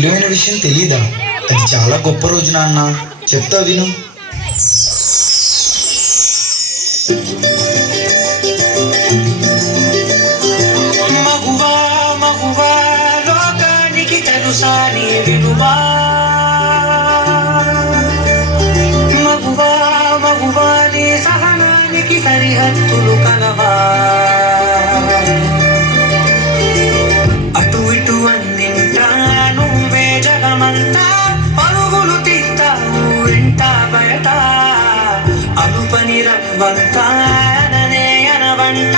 విలువైన విషయం తెలీదా? అది చాలా గొప్ప రోజు నాన్న, చెప్తా విను. మగువా మగువా లోకానికి తెలుసా నీ విలువా, మగువా మగువా నీ సహనానికి సరిహద్దులు కలవా, అటు ఇటు అన్నింటా నువ్వే జగమంతా, పరుగులు తీస్తావు ఇంట బయట, అలుపని రవ్వంతా అననే అనవంట,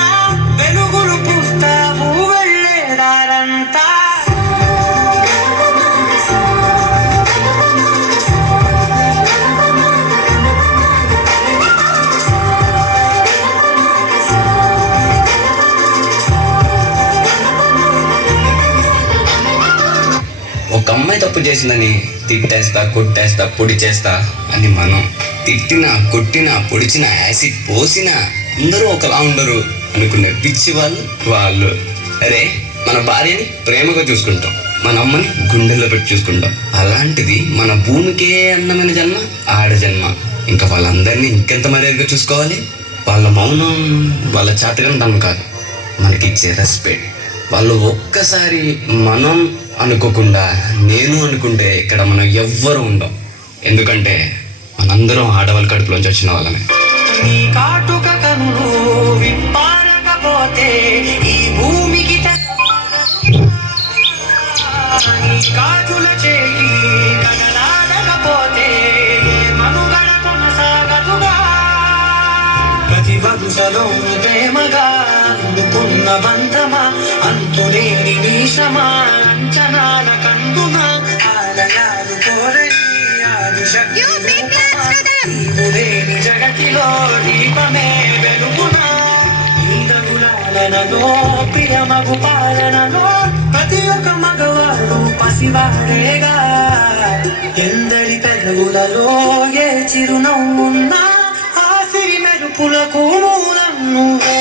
వెలుగులు పూస్తావు వెళ్ళేదారంతా. ఒక అమ్మాయి తప్పు చేసిందని తిట్టేస్తా, కొట్టేస్తా, పొడి చేస్తా అని మనం తిట్టినా, కొట్టినా, పొడిచినా, యాసిడ్ పోసినా అందరూ ఒకలా ఉండరు అనుకునే పిచ్చి వాళ్ళు. అరే, మన భార్యని ప్రేమగా చూసుకుంటాం, మన అమ్మని గుండెల్లో పెట్టి చూసుకుంటాం. అలాంటిది మన భూమికే అందమైన జన్మ ఆడ జన్మ. ఇంకా వాళ్ళందరినీ ఇంకెంత మర్యాదగా చూసుకోవాలి. వాళ్ళ మౌనం వాళ్ళ చేతకంతం కాదు, మనకిచ్చే రెస్పెక్ట్. వాళ్ళు ఒక్కసారి మనం అనుకోకుండా నేను అనుకుంటే ఇక్కడ మనం ఎవ్వరు ఉండం. ఎందుకంటే మనందరం ఆడవాళ్ళ కడుపులోంచి వచ్చిన వాళ్ళమే. నీ కాటుక కనులు విప్పారకపోతే ఈ భూమికి నీ కాటుల చేయి కదలాడకపోతే మనుగడ కొనసాగదుగా. ప్రతి వరుసలో ప్రేమగా అందుకున్న బంధమా, అంతులేని నీ శ్రమ అంచనాల కందుమా, ఆలయాలు కోరని ఆదిశక్తి నీవులేని జగతిలో దీపమే వెలుగునా. నీలగులాలనలో ప్రియమగు పాలనలో ప్రతి ఒక్క మగవాడు పసివాడేగా. ఎందరి పెదవులలో ఏ చిరునవ్వున్నా ఆ సిరి మెరుపులకు మూలం నువ్వే.